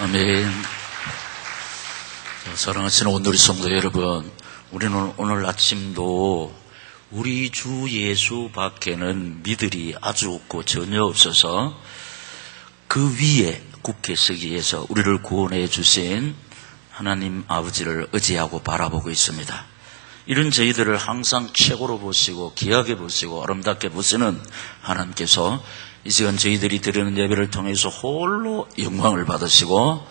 아멘. 사랑하시는 온누리 성도 여러분, 우리는 오늘 아침도 우리 주 예수 밖에는 믿을이 아주 없고 전혀 없어서 그 위에 굳게 서기 위해서 우리를 구원해 주신 하나님 아버지를 의지하고 바라보고 있습니다. 이런 저희들을 항상 최고로 보시고 귀하게 보시고 아름답게 보시는 하나님께서 이 시간 저희들이 드리는 예배를 통해서 홀로 영광을 받으시고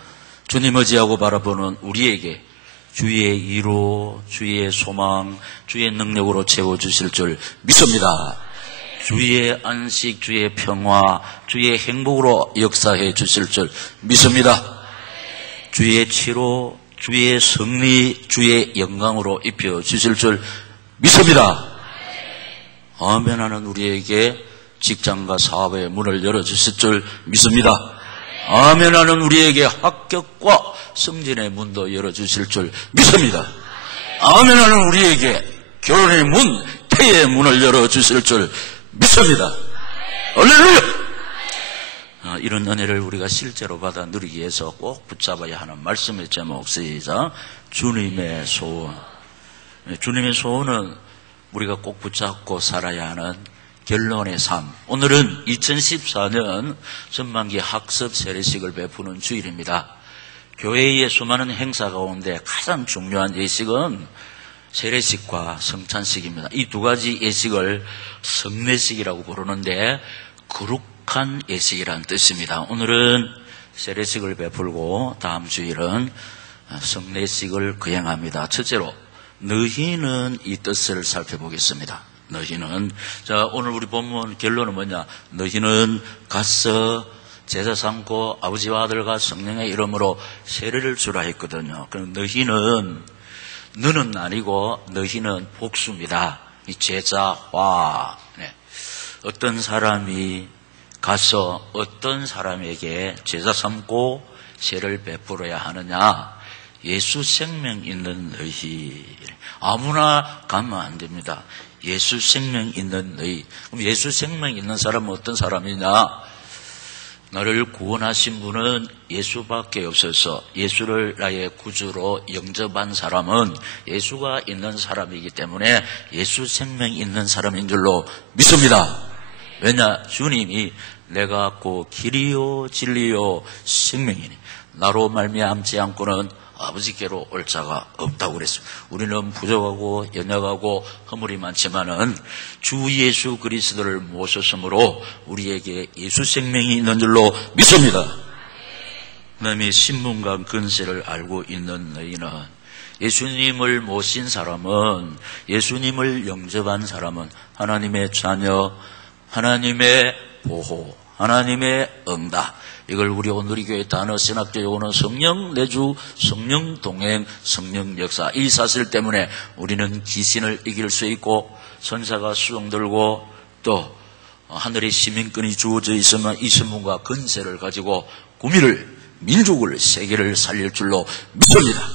주님 의지하고 바라보는 우리에게 주의 위로, 주의 소망, 주의 능력으로 채워주실 줄 믿습니다. 주의 안식, 주의 평화, 주의 행복으로 역사해 주실 줄 믿습니다. 주의 치료, 주의 승리, 주의 영광으로 입혀 주실 줄 믿습니다. 아멘 하는 우리에게 직장과 사업의 문을 열어주실 줄 믿습니다. 아멘 하는 우리에게 합격과 승진의 문도 열어주실 줄 믿습니다. 아멘 하는 우리에게 결혼의 문, 태의 문을 열어주실 줄 믿습니다. 할렐루야! 이런 은혜를 우리가 실제로 받아 누리기 위해서 꼭 붙잡아야 하는 말씀의 제목, 시작. 주님의 소원. 주님의 소원은 우리가 꼭 붙잡고 살아야 하는 결론의 삶. 오늘은 2014년 전반기 학습 세례식을 베푸는 주일입니다. 교회의 수많은 행사 가운데 가장 중요한 예식은 세례식과 성찬식입니다. 이 두 가지 예식을 성례식이라고 부르는데 거룩한 예식이라는 뜻입니다. 오늘은 세례식을 베풀고 다음 주일은 성례식을 거행합니다. 첫째로 너희는 이 뜻을 살펴보겠습니다. 너희는, 자, 오늘 우리 본문 결론은 뭐냐? 너희는 가서 제사 삼고 아버지와 아들과 성령의 이름으로 세례를 주라 했거든요. 그럼 너희는, 너는 아니고 너희는 복수입니다. 이 제자화. 네. 어떤 사람이 가서 어떤 사람에게 제사 삼고 세례를 베풀어야 하느냐? 예수 생명 있는 너희. 아무나 가면 안 됩니다. 예수 생명 있는 너희. 그럼 예수 생명 있는 사람은 어떤 사람이냐? 나를 구원하신 분은 예수밖에 없어서 예수를 나의 구주로 영접한 사람은 예수가 있는 사람이기 때문에 예수 생명 있는 사람인 줄로 믿습니다. 왜냐? 주님이 내가 곧 길이요 진리요 생명이니 나로 말미암지 않고는 아버지께로 올 자가 없다고 그랬습니다. 우리는 부족하고 연약하고 허물이 많지만은 주 예수 그리스도를 모셨으므로 우리에게 예수 생명이 있는 줄로 믿습니다. 그다음에 신분과 근세를 알고 있는 너희는, 예수님을 모신 사람은, 예수님을 영접한 사람은 하나님의 자녀, 하나님의 보호, 하나님의 응답. 이걸 우리 온누리교회 단어 신학교 용어는 성령 내주, 성령 동행, 성령 역사. 이 사실 때문에 우리는 귀신을 이길 수 있고 선사가 수종 들고 또 하늘의 시민권이 주어져 있으면 이 신분과 근세를 가지고 구미를, 민족을, 세계를 살릴 줄로 믿습니다.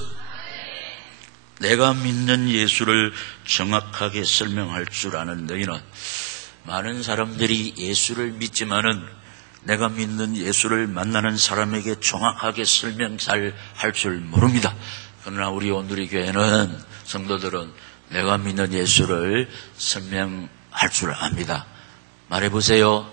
내가 믿는 예수를 정확하게 설명할 줄 아는 너희는, 많은 사람들이 예수를 믿지만은 내가 믿는 예수를 만나는 사람에게 정확하게 설명 잘 할 줄 모릅니다. 그러나 우리 온누리교회는, 성도들은 내가 믿는 예수를 설명할 줄 압니다. 말해보세요.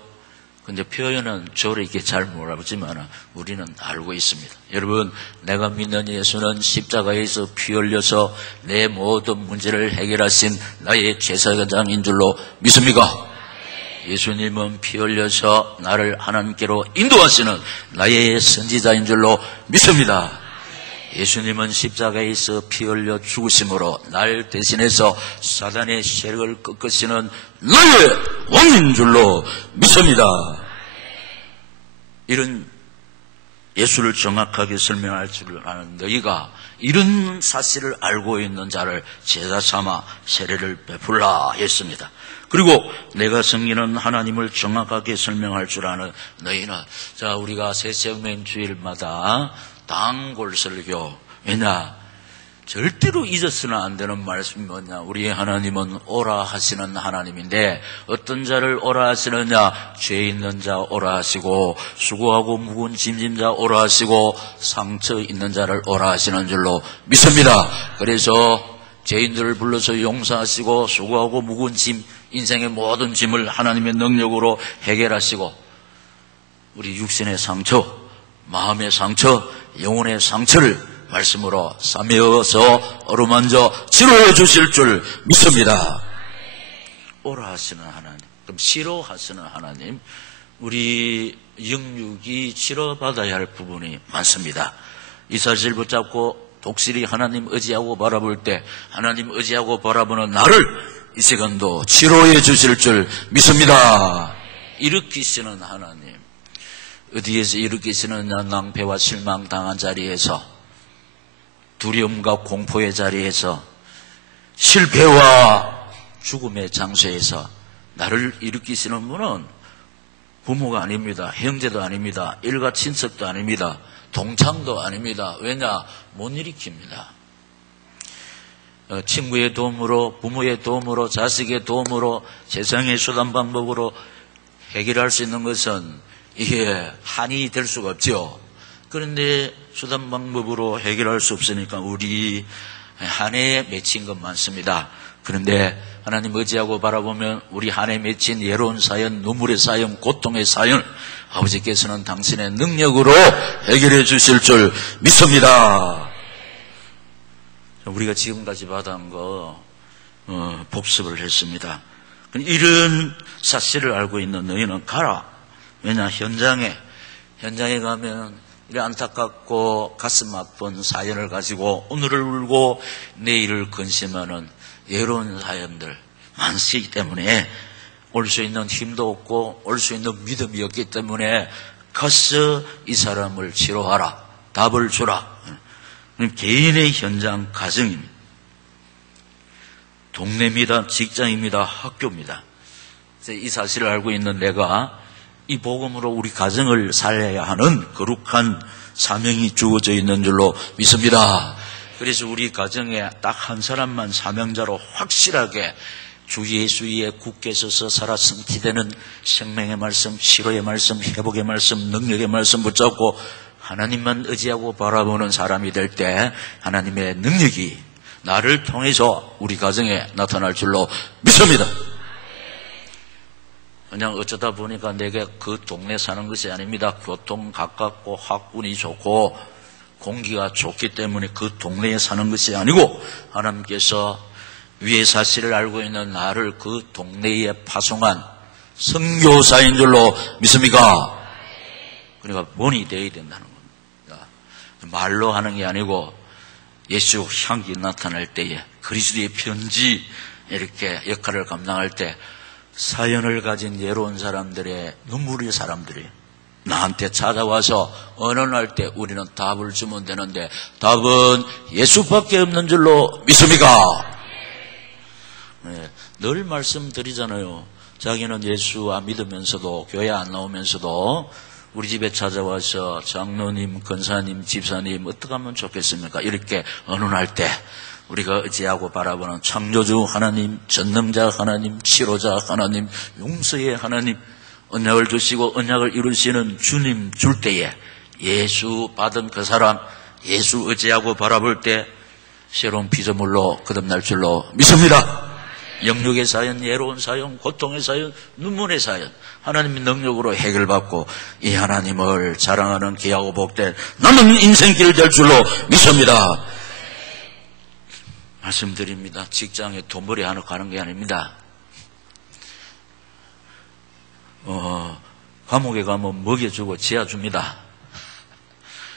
근데 표현은 저를 이렇게 잘 몰라보지만 우리는 알고 있습니다. 여러분, 내가 믿는 예수는 십자가에서 피 흘려서 내 모든 문제를 해결하신 나의 제사장인 줄로 믿습니까? 예수님은 피 흘려서 나를 하나님께로 인도하시는 나의 선지자인 줄로 믿습니다. 예수님은 십자가에서 피 흘려 죽으심으로 날 대신해서 사단의 세력을 꺾으시는 나의 왕인 줄로 믿습니다. 이런 예수를 정확하게 설명할 줄 아는 너희가 이런 사실을 알고 있는 자를 제자 삼아 세례를 베풀라 했습니다. 그리고 내가 섬기는 하나님을 정확하게 설명할 줄 아는 너희는, 자, 우리가 새생명 주일마다 단골 설교, 왜냐? 절대로 잊어서는 안 되는 말씀이 뭐냐? 우리 하나님은 오라 하시는 하나님인데 어떤 자를 오라 하시느냐? 죄 있는 자 오라 하시고 수고하고 무거운 짐진 자 오라 하시고 상처 있는 자를 오라 하시는 줄로 믿습니다. 그래서 죄인들을 불러서 용서하시고 수고하고 무거운 짐, 인생의 모든 짐을 하나님의 능력으로 해결하시고 우리 육신의 상처, 마음의 상처, 영혼의 상처를 말씀으로 싸매어서 어루만져 치료해 주실 줄 믿습니다. 오라 하시는 하나님, 그럼 치료하시는 하나님, 우리 영육이 치료받아야 할 부분이 많습니다. 이 사실 붙잡고 독실히 하나님 의지하고 바라볼 때 하나님 의지하고 바라보는 나를 이 시간도 치료해 주실 줄 믿습니다. 일으키시는 하나님, 어디에서 일으키시느냐? 낭패와 실망 당한 자리에서, 두려움과 공포의 자리에서, 실패와 죽음의 장소에서 나를 일으키시는 분은 부모가 아닙니다. 형제도 아닙니다. 일가 친척도 아닙니다. 동창도 아닙니다. 왜냐? 못 일으킵니다. 친구의 도움으로, 부모의 도움으로, 자식의 도움으로, 세상의 수단 방법으로 해결할 수 있는 것은 이게 한이 될 수가 없죠. 그런데 수단 방법으로 해결할 수 없으니까 우리 한해에 맺힌 것 많습니다. 그런데 하나님 의지하고 바라보면 우리 한해 맺힌 예로운 사연, 눈물의 사연, 고통의 사연, 아버지께서는 당신의 능력으로 해결해 주실 줄 믿습니다. 우리가 지금까지 받은 거 복습을 했습니다. 이런 사실을 알고 있는 너희는 가라. 왜냐? 현장에 가면 이래 안타깝고 가슴 아픈 사연을 가지고 오늘을 울고 내일을 근심하는 외로운 사연들 많기 때문에 올 수 있는 힘도 없고 올 수 있는 믿음이 없기 때문에 가서 이 사람을 치료하라. 답을 주라. 개인의 현장 가정입니다. 동네입니다. 직장입니다. 학교입니다. 이 사실을 알고 있는 내가 이 복음으로 우리 가정을 살려야 하는 거룩한 사명이 주어져 있는 줄로 믿습니다. 그래서 우리 가정에 딱 한 사람만 사명자로 확실하게 주 예수 위에 굳게 서서 살아 성취되는 생명의 말씀, 치료의 말씀, 회복의 말씀, 능력의 말씀 붙잡고 하나님만 의지하고 바라보는 사람이 될 때 하나님의 능력이 나를 통해서 우리 가정에 나타날 줄로 믿습니다. 그냥 어쩌다 보니까 내게 그 동네 사는 것이 아닙니다. 교통 가깝고 학군이 좋고 공기가 좋기 때문에 그 동네에 사는 것이 아니고 하나님께서 위의 사실을 알고 있는 나를 그 동네에 파송한 선교사인 줄로 믿습니까? 그러니까 본이 되어야 된다는 겁니다. 말로 하는 게 아니고 예수 향기 나타날 때에 그리스도의 편지 이렇게 역할을 감당할 때 사연을 가진 예로운 사람들의 눈물의 사람들이 나한테 찾아와서 언언할 때 우리는 답을 주면 되는데 답은 예수밖에 없는 줄로 믿습니까? 네, 늘 말씀드리잖아요. 자기는 예수 안 믿으면서도 교회 안 나오면서도 우리 집에 찾아와서 장로님, 권사님, 집사님 어떻게 하면 좋겠습니까? 이렇게 언언할 때 우리가 의지하고 바라보는 창조주 하나님, 전능자 하나님, 치료자 하나님, 용서의 하나님, 언약을 주시고 언약을 이루시는 주님 줄 때에 예수 받은 그 사람, 예수 의지하고 바라볼 때 새로운 피조물로 거듭날 줄로 믿습니다. 영육의 사연, 예로운 사연, 고통의 사연, 눈물의 사연, 하나님의 능력으로 해결받고 이 하나님을 자랑하는 귀하고 복된 남은 인생길 될 줄로 믿습니다. 말씀드립니다. 직장에 돈벌이 하러 가는 게 아닙니다. 감옥에 가면 먹여주고 지어줍니다.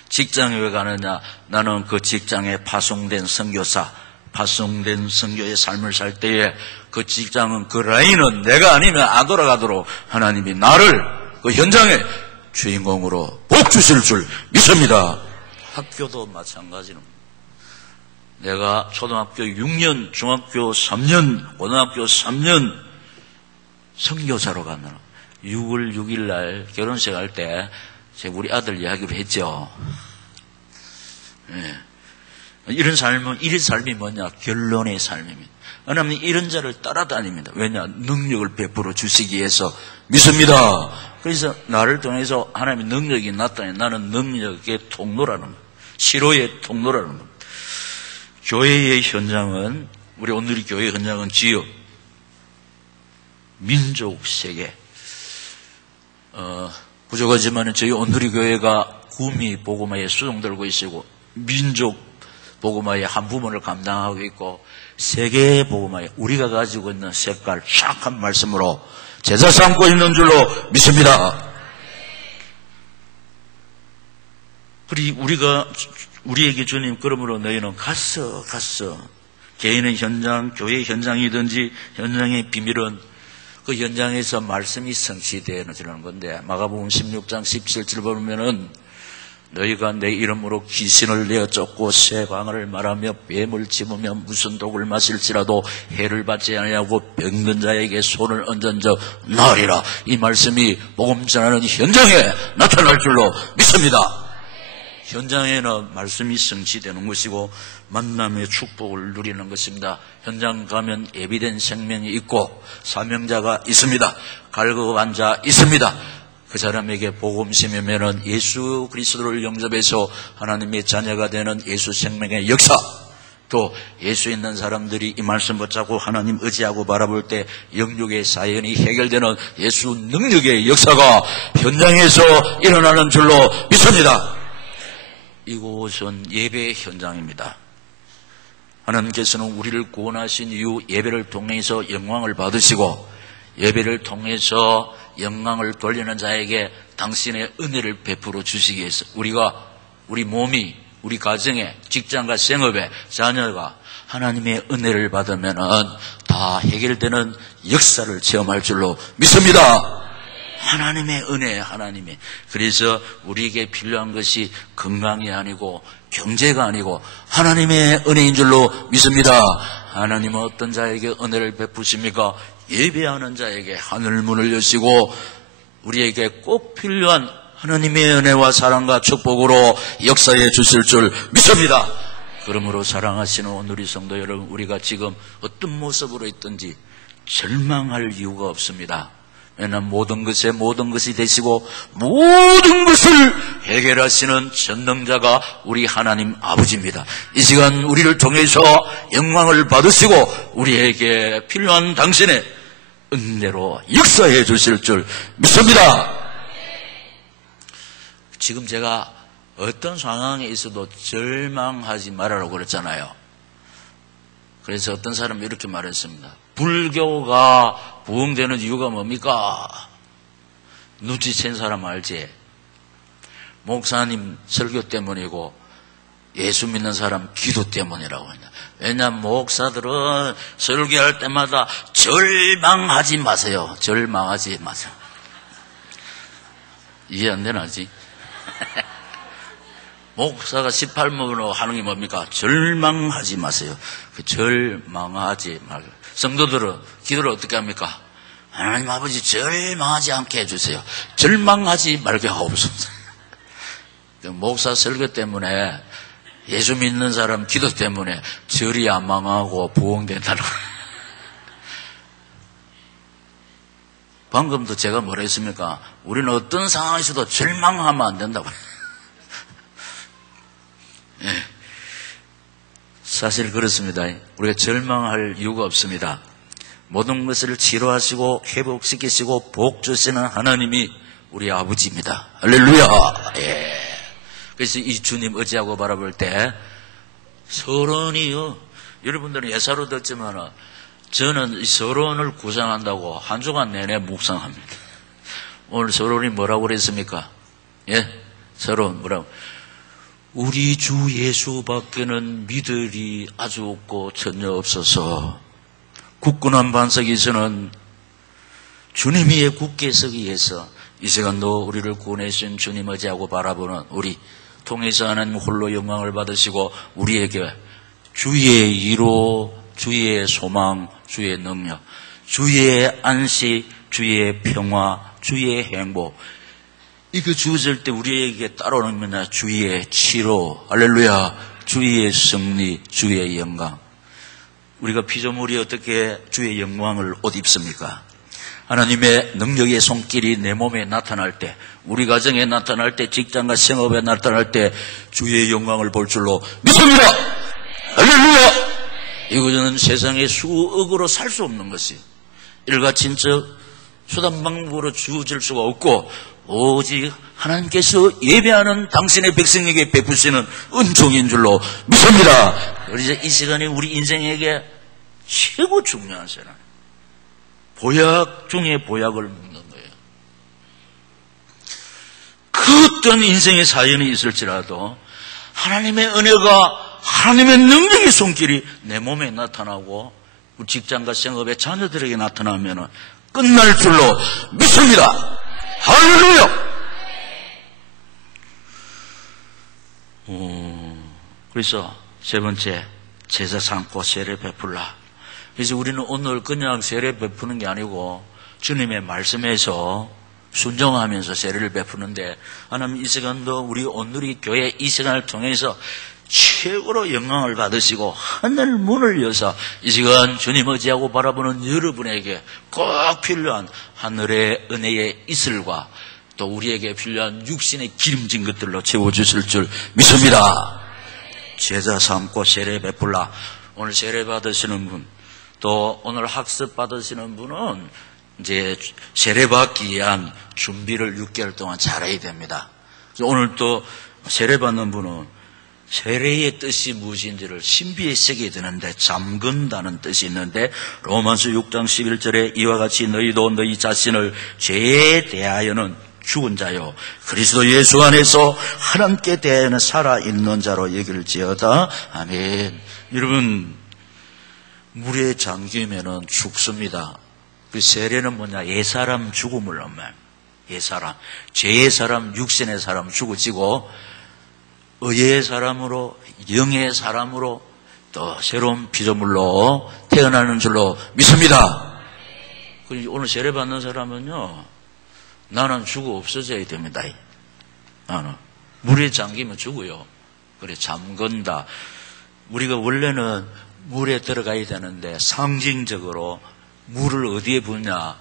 직장에 왜 가느냐? 나는 그 직장에 파송된 선교사, 파송된 선교의 삶을 살 때에 그 직장은, 그 라인은 내가 아니면 안 돌아가도록 하나님이 나를 그 현장에 주인공으로 복 주실 줄 믿습니다. 학교도 마찬가지입니다. 내가 초등학교 6년, 중학교 3년, 고등학교 3년 선교사로 갔나. 6월 6일 날 결혼식 할 때 제가 우리 아들 이야기를 했죠. 네. 이런 삶이 뭐냐? 결론의 삶입니다. 하나님은 이런 자를 따라다닙니다. 왜냐? 능력을 베풀어 주시기 위해서 믿습니다. 그래서 나를 통해서 하나님의 능력이 나타나요. 나는 능력의 통로라는 겁니다. 시로의 통로라는 겁니다. 교회의 현장은, 우리 오늘의 교회 현장은 지역, 민족, 세계. 부족하지만 저희 오늘의 교회가 구미 복음화에 수종들고 있고, 민족 복음화의 한 부분을 감당하고 있고, 세계 복음화에 우리가 가지고 있는 색깔, 착한 말씀으로 제자 삼고 있는 줄로 믿습니다. 그리고 우리에게 주님, 그러므로 너희는 갔어. 개인의 현장, 교회 현장이든지 현장의 비밀은 그 현장에서 말씀이 성취되는 건데, 마가복음 16장 17절 보면은 너희가 내 이름으로 귀신을 내어 쫓고 새 방언을 말하며 뱀을 집으며 무슨 독을 마실지라도 해를 받지 아니하고 병든 자에게 손을 얹은 적 나으리라. 이 말씀이 복음 전하는 현장에 나타날 줄로 믿습니다. 현장에는 말씀이 성취되는 것이고 만남의 축복을 누리는 것입니다. 현장 가면 예비된 생명이 있고 사명자가 있습니다. 갈급한 자 있습니다. 그 사람에게 복음 심으면은 예수 그리스도를 영접해서 하나님의 자녀가 되는 예수 생명의 역사, 또 예수 있는 사람들이 이 말씀 붙잡고 하나님 의지하고 바라볼 때 영육의 사연이 해결되는 예수 능력의 역사가 현장에서 일어나는 줄로 믿습니다. 이곳은 예배의 현장입니다. 하나님께서는 우리를 구원하신 이후 예배를 통해서 영광을 받으시고, 예배를 통해서 영광을 돌리는 자에게 당신의 은혜를 베풀어 주시기 위해서 우리 몸이, 우리 가정에, 직장과 생업에, 자녀가 하나님의 은혜를 받으면 다 해결되는 역사를 체험할 줄로 믿습니다. 하나님의 은혜, 하나님의. 그래서 우리에게 필요한 것이 건강이 아니고 경제가 아니고 하나님의 은혜인 줄로 믿습니다. 하나님은 어떤 자에게 은혜를 베푸십니까? 예배하는 자에게 하늘문을 여시고 우리에게 꼭 필요한 하나님의 은혜와 사랑과 축복으로 역사해 주실 줄 믿습니다. 그러므로 사랑하시는 오늘의 성도 여러분, 우리가 지금 어떤 모습으로 있든지 절망할 이유가 없습니다. 왜냐하면 모든 것이 되시고 모든 것을 해결하시는 전능자가 우리 하나님 아버지입니다. 이 시간 우리를 통해서 영광을 받으시고 우리에게 필요한 당신의 은혜로 역사해 주실 줄 믿습니다. 지금 제가 어떤 상황에 있어도 절망하지 말아라고 그랬잖아요. 그래서 어떤 사람이 이렇게 말했습니다. 불교가 부흥되는 이유가 뭡니까? 눈치챈 사람 알지? 목사님 설교 때문이고 예수 믿는 사람 기도 때문이라고 했냐. 왜냐하면 목사들은 설교할 때마다 절망하지 마세요. 절망하지 마세요. 이해 안 되나 아직? 목사가 18문으로 하는 게 뭡니까? 절망하지 마세요. 그 절망하지 말고. 성도들은 기도를 어떻게 합니까? 하나님 아버지 절망하지 않게 해주세요. 절망하지 말게 하옵소서. 목사 설교 때문에 예수 믿는 사람 기도 때문에 절이 안 망하고 부흥된다는 거예요. 방금도 제가 뭐라 했습니까? 우리는 어떤 상황에서도 절망하면 안 된다고. 예. 사실 그렇습니다. 우리가 절망할 이유가 없습니다. 모든 것을 치료하시고 회복시키시고 복 주시는 하나님이 우리 아버지입니다. 할렐루야. 예. 그래서 이 주님 의지하고 바라볼 때 서론이요. 여러분들은 예사로 듣지만 저는 이 서론을 구상한다고 한 주간 내내 묵상합니다. 오늘 서론이 뭐라고 그랬습니까? 예? 서론 뭐라고? 우리 주 예수밖에는 믿으리 아주 없고 전혀 없어서 굳건한 반석에서는 주님 위에 굳게 서기 위해서 이 시간도 우리를 구원해 주신 주님 의지하고 바라보는 우리 통해서 하나님 홀로 영광을 받으시고 우리에게 주의 위로, 주의 소망, 주의 능력, 주의 안식, 주의 평화, 주의 행복, 이거 주어질 때 우리에게 따라오는 주의 치료, 할렐루야, 주의 승리, 주의 영광. 우리가 피조물이 어떻게 주의 영광을 옷 입습니까? 하나님의 능력의 손길이 내 몸에 나타날 때, 우리 가정에 나타날 때, 직장과 생업에 나타날 때 주의 영광을 볼 줄로 믿습니다. 할렐루야. 이것은 세상에 수억으로 살 수 없는 것이 일가친척 수단 방법으로 주어질 수가 없고, 오직 하나님께서 예배하는 당신의 백성에게 베푸시는 은총인 줄로 믿습니다. 그래서 이 시간에 우리 인생에게 최고 중요한 시간, 보약 중에 보약을 먹는 거예요. 그 어떤 인생의 사연이 있을지라도 하나님의 은혜가, 하나님의 능력의 손길이 내 몸에 나타나고 우리 직장과 생업의 자녀들에게 나타나면 끝날 줄로 믿습니다. 할렐루야. 그래서 세 번째, 제사 삼고 세례 베풀라. 그래서 우리는 오늘 그냥 세례 베푸는 게 아니고 주님의 말씀에서 순종하면서 세례를 베푸는데, 하나님 이 시간도 우리 온누리 교회 이 시간을 통해서 최고로 영광을 받으시고 하늘 문을 여서 이 시간 주님 의지하고 바라보는 여러분에게 꼭 필요한 하늘의 은혜의 이슬과 또 우리에게 필요한 육신의 기름진 것들로 채워주실 줄 믿습니다. 제자 삼고 세례 베풀라. 오늘 세례 받으시는 분, 또 오늘 학습 받으시는 분은 이제 세례 받기 위한 준비를 6개월 동안 잘해야 됩니다. 오늘 또 세례 받는 분은 세례의 뜻이 무엇인지를 신비에 새기게 되는데, 잠근다는 뜻이 있는데, 로마서 6장 11절에 이와 같이 너희도 너희 자신을 죄에 대하여는 죽은 자요 그리스도 예수 안에서 하나님께 대하여는 살아있는 자로 여길지어다. 아멘. 여러분, 물에 잠기면은 죽습니다. 그 세례는 뭐냐? 옛사람 죽음을 의미해요. 옛사람, 죄의 사람, 육신의 사람 죽어지고 의의 사람으로, 영의 사람으로 또 새로운 피조물로 태어나는 줄로 믿습니다. 오늘 세례 받는 사람은요, 나는 죽어 없어져야 됩니다. 나는 물에 잠기면 죽어요. 그래, 잠근다. 우리가 원래는 물에 들어가야 되는데 상징적으로 물을 어디에 붓냐?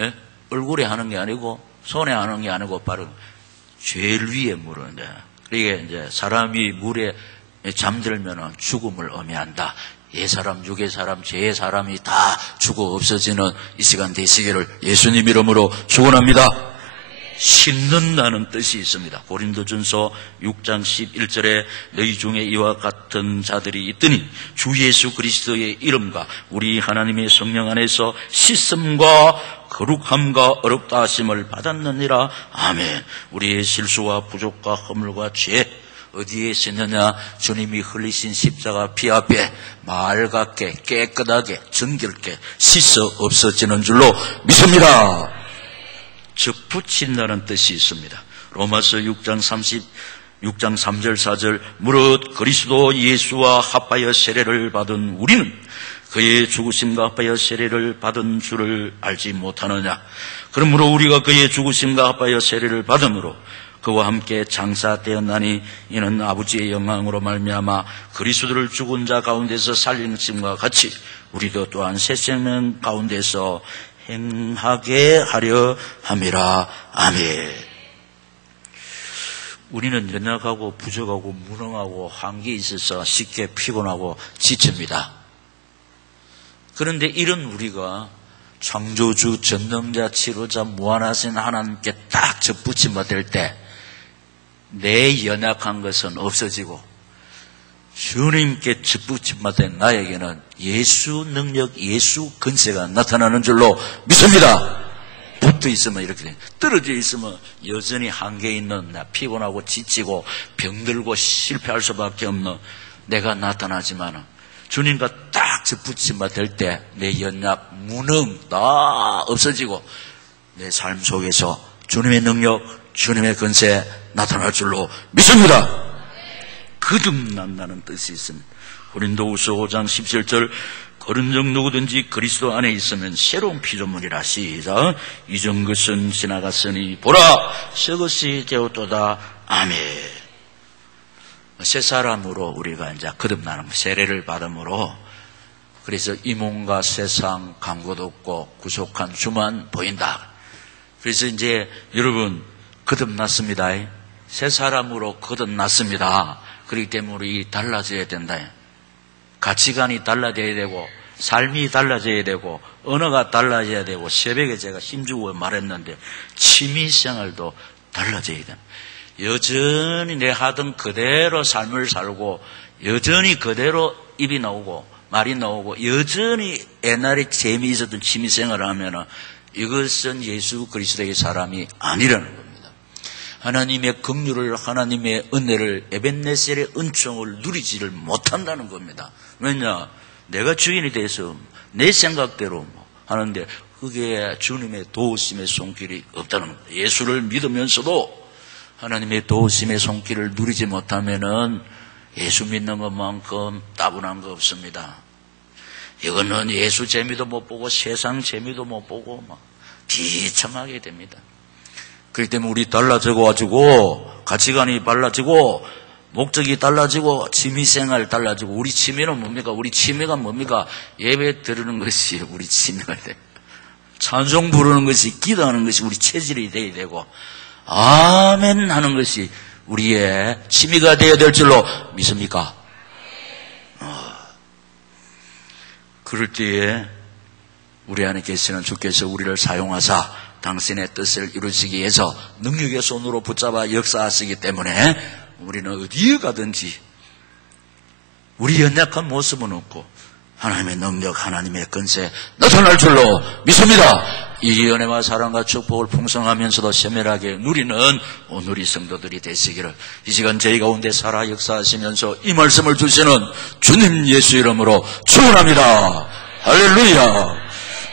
예? 얼굴에 하는 게 아니고 손에 하는 게 아니고 바로 제일 위에 물은 이제, 이게 이제 사람이 물에 잠들면 죽음을 의미한다. 옛사람, 육의 사람, 죄의 사람이 다 죽어 없어지는 이 시간 되시기를 예수님 이름으로 축원합니다. 씻는다는 뜻이 있습니다. 고린도전서 6장 11절에 너희 중에 이와 같은 자들이 있더니 주 예수 그리스도의 이름과 우리 하나님의 성령 안에서 씻음과 거룩함과 어렵다 하심을 받았느니라. 아멘. 우리의 실수와 부족과 허물과 죄 어디에 있느냐? 주님이 흘리신 십자가 피 앞에 맑게 깨끗하게 정결게 씻어 없어지는 줄로 믿습니다. 접붙인다는 뜻이 있습니다. 로마서 6장 3절 4절 무릇 그리스도 예수와 합하여 세례를 받은 우리는 그의 죽으심과 합하여 세례를 받은 줄을 알지 못하느냐? 그러므로 우리가 그의 죽으심과 합하여 세례를 받음으로 그와 함께 장사되었나니 이는 아버지의 영광으로 말미암아 그리스도를 죽은 자 가운데서 살리심과 같이 우리도 또한 새 생명 가운데서 행하게 하려 함이라. 아멘. 우리는 연약하고 부족하고 무능하고 한계에 있어서 쉽게 피곤하고 지칩니다. 그런데 이런 우리가 창조주, 전능자, 치료자, 무한하신 하나님께 딱 접붙임 받을 때 내 연약한 것은 없어지고 주님께 접붙임 받은 나에게는 예수 능력, 예수 근세가 나타나는 줄로 믿습니다. 붙어 있으면 이렇게 돼. 떨어져 있으면 여전히 한계에 있는 나 피곤하고 지치고 병들고 실패할 수밖에 없는 내가 나타나지만 주님과 딱 접붙임 받을 때 내 연약, 무능 다 없어지고 내 삶 속에서 주님의 능력, 주님의 근세 나타날 줄로 믿습니다. 거듭난다는 뜻이 있습니다. 고린도후서 5장 17절 그런즉 누구든지 그리스도 안에 있으면 새로운 피조물이라. 시작. 이전 것은 지나갔으니 보라 새 것이 되었도다. 아멘. 새 사람으로 우리가 이제 거듭나는 세례를 받음으로 그래서 이 몸과 세상 강고도 없고 구속한 주만 보인다. 그래서 이제 여러분 거듭났습니다. 새 사람으로 거듭났습니다. 그렇기 때문에 우리 달라져야 된다. 가치관이 달라져야 되고 삶이 달라져야 되고 언어가 달라져야 되고 새벽에 제가 힘주고 말했는데 취미생활도 달라져야 됩니다. 여전히 내 하던 그대로 삶을 살고 여전히 그대로 입이 나오고 말이 나오고 여전히 옛날에 재미있었던 취미생활을 하면 이것은 예수 그리스도의 사람이 아니라는 겁니다. 하나님의 긍휼을 하나님의 은혜를 에벤네셀의 은총을 누리지를 못한다는 겁니다. 왜냐? 내가 주인이 돼서 내 생각대로 하는데 그게 주님의 도우심의 손길이 없다는 겁니다. 예수를 믿으면서도 하나님의 도우심의 손길을 누리지 못하면은 예수 믿는 것만큼 따분한 거 없습니다. 이거는 예수 재미도 못 보고 세상 재미도 못 보고 막 비참하게 됩니다. 그렇기 때문에 우리 달라져가지고 가치관이 달라지고 목적이 달라지고 취미생활 달라지고 우리 취미는 뭡니까? 우리 취미가 뭡니까? 예배 드리는 것이 우리 취미가 돼요. 찬송 부르는 것이 기도하는 것이 우리 체질이 돼야 되고 아멘 하는 것이 우리의 취미가 되어야 될 줄로 믿습니까? 그럴 때에 우리 안에 계시는 주께서 우리를 사용하사 당신의 뜻을 이루시기 위해서 능력의 손으로 붙잡아 역사하시기 때문에 우리는 어디에 가든지 우리 연약한 모습은 없고 하나님의 능력, 하나님의 권세 나타날 줄로 믿습니다. 이 은혜와 사랑과 축복을 풍성하면서도 세밀하게 누리는 오늘의 성도들이 되시기를 이 시간 저희 가운데 살아 역사하시면서 이 말씀을 주시는 주님 예수 이름으로 축원합니다. 할렐루야.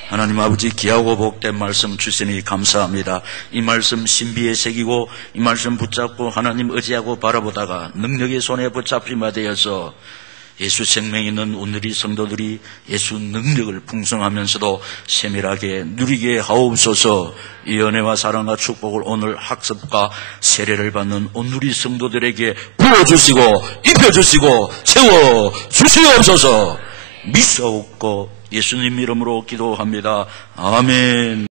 하나님 아버지 귀하고 복된 말씀 주시니 감사합니다. 이 말씀 신비에 새기고 이 말씀 붙잡고 하나님 의지하고 바라보다가 능력의 손에 붙잡히마 되어서 예수 생명 있는 오늘의 성도들이 예수 능력을 풍성하면서도 세밀하게 누리게 하옵소서. 이 은혜와 사랑과 축복을 오늘 학습과 세례를 받는 오늘의 성도들에게 부어주시고 입혀주시고 채워주시옵소서. 미사옵고 예수님 이름으로 기도합니다. 아멘.